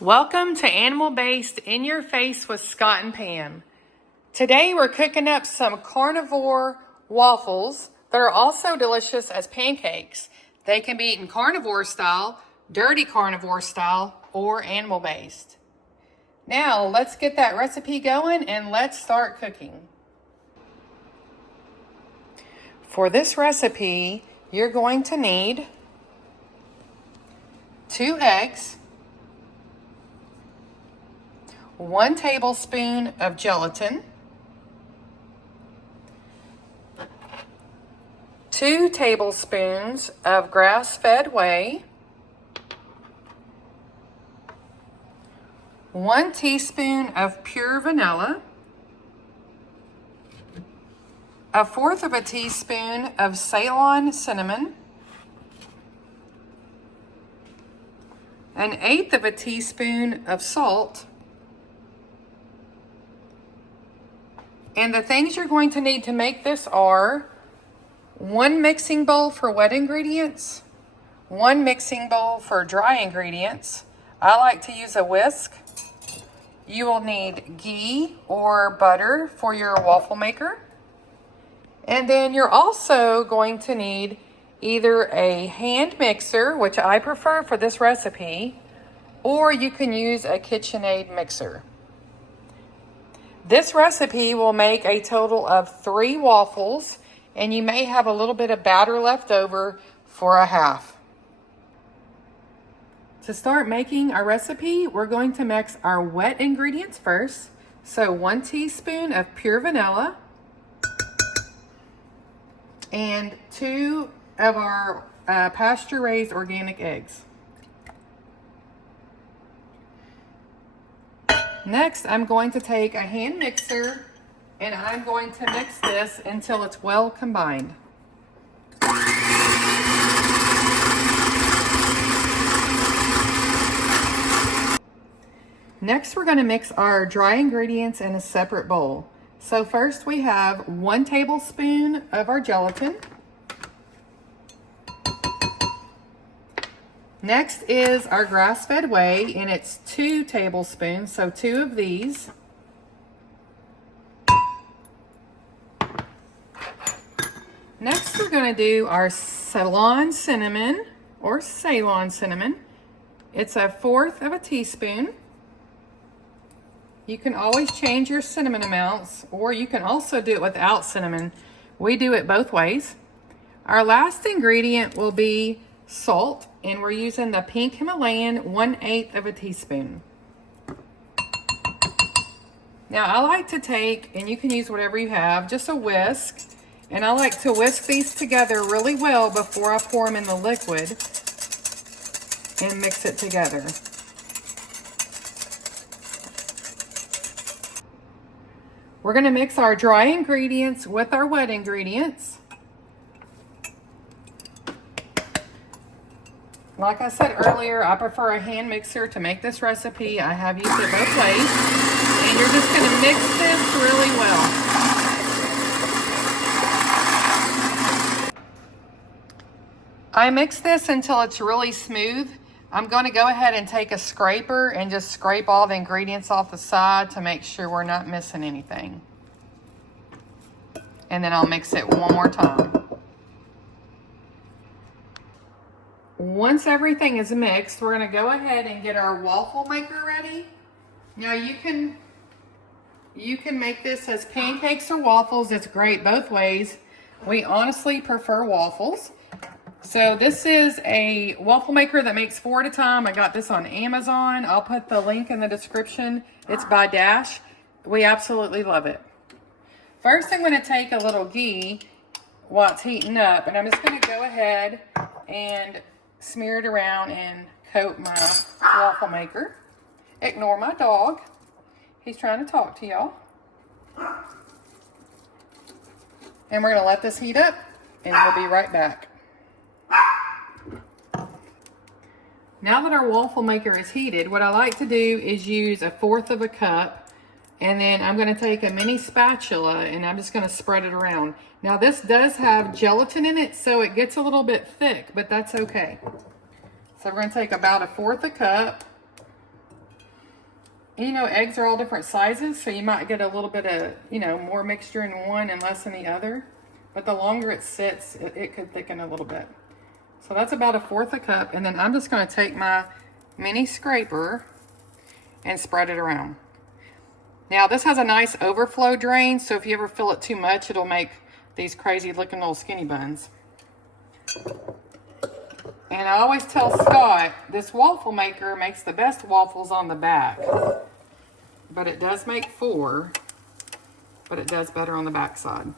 Welcome to Animal Based In Your Face with Scott and Pam. Today we're cooking up some carnivore waffles that are also delicious as pancakes. They can be eaten carnivore style, dirty carnivore style, or animal based. Now let's get that recipe going and let's start cooking. For this recipe, you're going to need 2 eggs, 1 tablespoon of gelatin, 2 tablespoons of grass-fed whey, 1 teaspoon of pure vanilla, 1/4 teaspoon of Ceylon cinnamon, 1/8 teaspoon of salt. And the things you're going to need to make this are 1 mixing bowl for wet ingredients, 1 mixing bowl for dry ingredients. I like to use a whisk. You will need ghee or butter for your waffle maker. And then you're also going to need either a hand mixer, which I prefer for this recipe, or you can use a KitchenAid mixer. This recipe will make a total of 3 waffles, and you may have a little bit of batter left over for a half. To start making our recipe, we're going to mix our wet ingredients first. So 1 teaspoon of pure vanilla and 2 of our pasture-raised organic eggs. Next, I'm going to take a hand mixer and I'm going to mix this until it's well combined. Next, we're going to mix our dry ingredients in a separate bowl. So first we have 1 tablespoon of our gelatin. Next is our grass-fed whey, and it's 2 tablespoons, so 2 of these. Next, we're going to do our Ceylon cinnamon, or Ceylon cinnamon. It's 1/4 teaspoon. You can always change your cinnamon amounts, or you can also do it without cinnamon. We do it both ways. Our last ingredient will be salt, and we're using the pink Himalayan 1/8 teaspoon. Now I like to take, and you can use whatever you have, just a whisk, and I like to whisk these together really well before I pour them in the liquid and mix it together. We're going to mix our dry ingredients with our wet ingredients. Like I said earlier, I prefer a hand mixer to make this recipe. I have used it both ways. And you're just going to mix this really well. I mix this until it's really smooth. I'm going to go ahead and take a scraper and just scrape all the ingredients off the side to make sure we're not missing anything. And then I'll mix it one more time. Once everything is mixed, we're going to go ahead and get our waffle maker ready. Now you can make this as pancakes or waffles. It's great both ways. We honestly prefer waffles. So this is a waffle maker that makes 4 at a time. I got this on Amazon. I'll put the link in the description. It's by Dash. We absolutely love it. First, I'm going to take a little ghee while it's heating up, and I'm just going to go ahead and smear it around and coat my waffle maker. Ignore my dog. He's trying to talk to y'all. And we're going to let this heat up, and we'll be right back. Now that our waffle maker is heated, what I like to do is use 1/4 cup, and then I'm going to take a mini spatula and I'm just going to spread it around. Now this does have gelatin in it, so it gets a little bit thick, but that's okay. So we're going to take about 1/4 cup you know, eggs are all different sizes, so you might get a little bit of, you know, more mixture in one and less in the other. But the longer it sits, it could thicken a little bit. So that's about 1/4 a cup. And then I'm just going to take my mini scraper and spread it around. Now this has a nice overflow drain, so if you ever fill it too much, it'll make these crazy looking little skinny buns. And I always tell Scott, this waffle maker makes the best waffles on the back. But it does make 4, but it does better on the back side.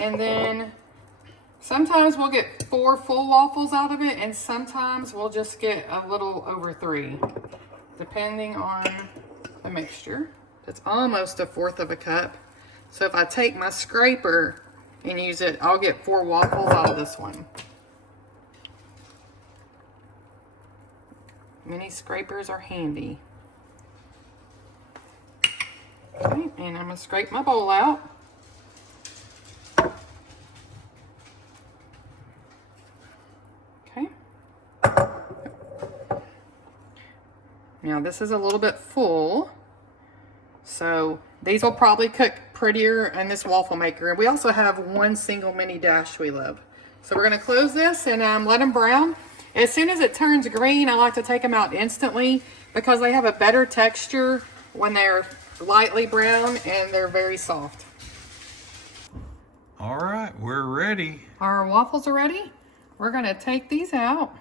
And then sometimes we'll get 4 full waffles out of it, and sometimes we'll just get a little over 3, depending on the mixture. It's almost 1/4 of a cup. So if I take my scraper and use it, I'll get 4 waffles out of this one. Mini scrapers are handy. Okay, and I'm gonna scrape my bowl out. Now this is a little bit full, so these will probably cook prettier in this waffle maker. And we also have 1 single mini dash we love. So we're gonna close this and let them brown. As soon as it turns green, I like to take them out instantly because they have a better texture when they're lightly brown and they're very soft. All right, we're ready. Our waffles are ready. We're gonna take these out.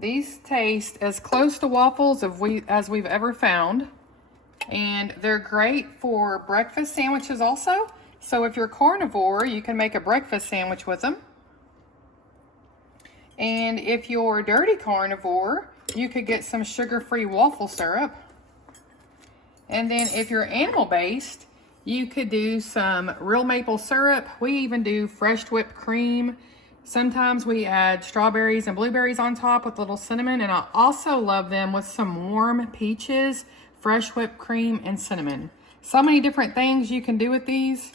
These taste as close to waffles as we've ever found. And they're great for breakfast sandwiches also. So if you're carnivore, you can make a breakfast sandwich with them. And if you're dirty carnivore, you could get some sugar-free waffle syrup. And then if you're animal-based, you could do some real maple syrup. We even do fresh whipped cream. Sometimes we add strawberries and blueberries on top with a little cinnamon, and I also love them with some warm peaches, fresh whipped cream, and cinnamon. So many different things you can do with these.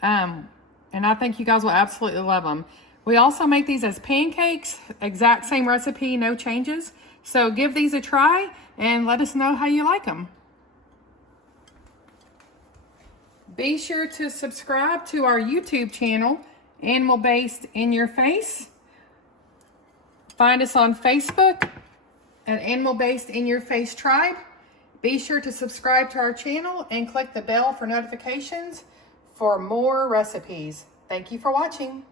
And I think you guys will absolutely love them. We also make these as pancakes, exact same recipe, no changes. So give these a try and let us know how you like them. Be sure to subscribe to our YouTube channel, Animal Based in Your Face. Find us on Facebook at Animal Based in Your Face Tribe. Be sure to subscribe to our channel and click the bell for notifications for more recipes. Thank you for watching.